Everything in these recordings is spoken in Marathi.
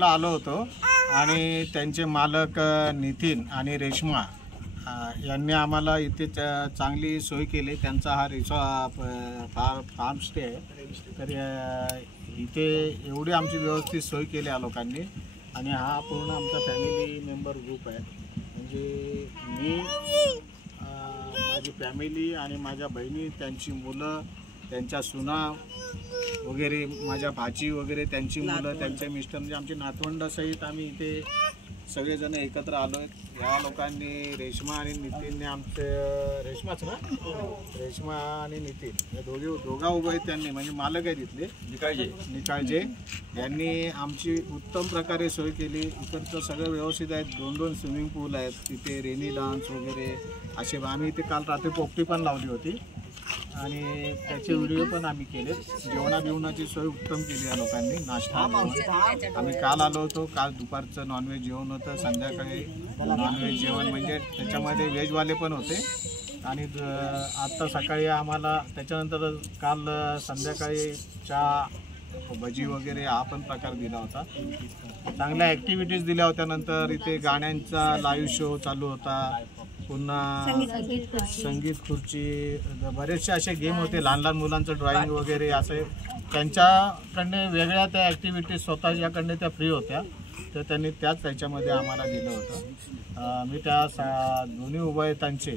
आलो होतो आणि त्यांचे मालक नितीन आणि रेश्मा यांनी आम्हाला इथे चांगली सोय केली। त्यांचा हा फार्म स्टे आहे। तर इथे एवढी आमची व्यवस्थित सोय केली आहे लोकांनी आणि हा पूर्ण आमचा फॅमिली मेंबर ग्रुप आहे। म्हणजे मी, माझी फॅमिली आणि माझ्या बहिणी, त्यांची मुलं, त्यांच्या सुना वगैरे, माझ्या भाची वगैरे, त्यांची मुलं, त्यांचे मिस्टर, म्हणजे आमचे नातवंड सहित आम्ही इथे सगळेजण एकत्र आलो आहेत। या लोकांनी रेश्मा आणि नितीनने रेश्मा आणि नितीन या दोघा उभे आहेत। त्यांनी म्हणजे मालक आहेत इथले निकाळजे यांनी आमची उत्तम प्रकारे सोय केली। इकडचं सगळं व्यवस्थित आहे। 2 स्विमिंग पूल आहेत तिथे, रेनी डान्स वगैरे असे। आम्ही इथे काल रात्री पोपटी पण लावली होती आणि त्याचे व्हिडिओ पण आम्ही केले। जेवणाची सोय उत्तम केली या लोकांनी। नाश्ता आम्ही काल आलो होतो, काल दुपारचं नॉनव्हेज जेवण होतं, संध्याकाळी नॉनव्हेज जेवण, म्हणजे त्याच्यामध्ये व्हेजवाले पण होते। आणि आत्ता सकाळी आम्हाला त्याच्यानंतर काल संध्याकाळी चहा, भजी वगैरे हा पण प्रकार दिला होता। चांगल्या ॲक्टिव्हिटीज दिल्या होत्या। नंतर इथे गाण्यांचा लाईव्ह शो चालू होता, पुन्हा संगीत खुर्ची, बरेचसे असे गेम होते। लहान मुलांचं ड्रॉइंग वगैरे असे त्यांच्याकडनं वेगळ्या त्या ॲक्टिव्हिटीज स्वतःच्याकडनं त्या फ्री होत्या, तर त्यांनी त्याच्यामध्ये आम्हाला दिलं होतं। मी त्या दोन्ही उभयतांचे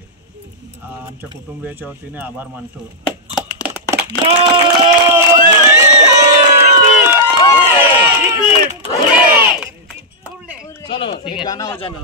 आमच्या कुटुंबियाच्या वतीने आभार मानतो। चलो गाना हो जाना।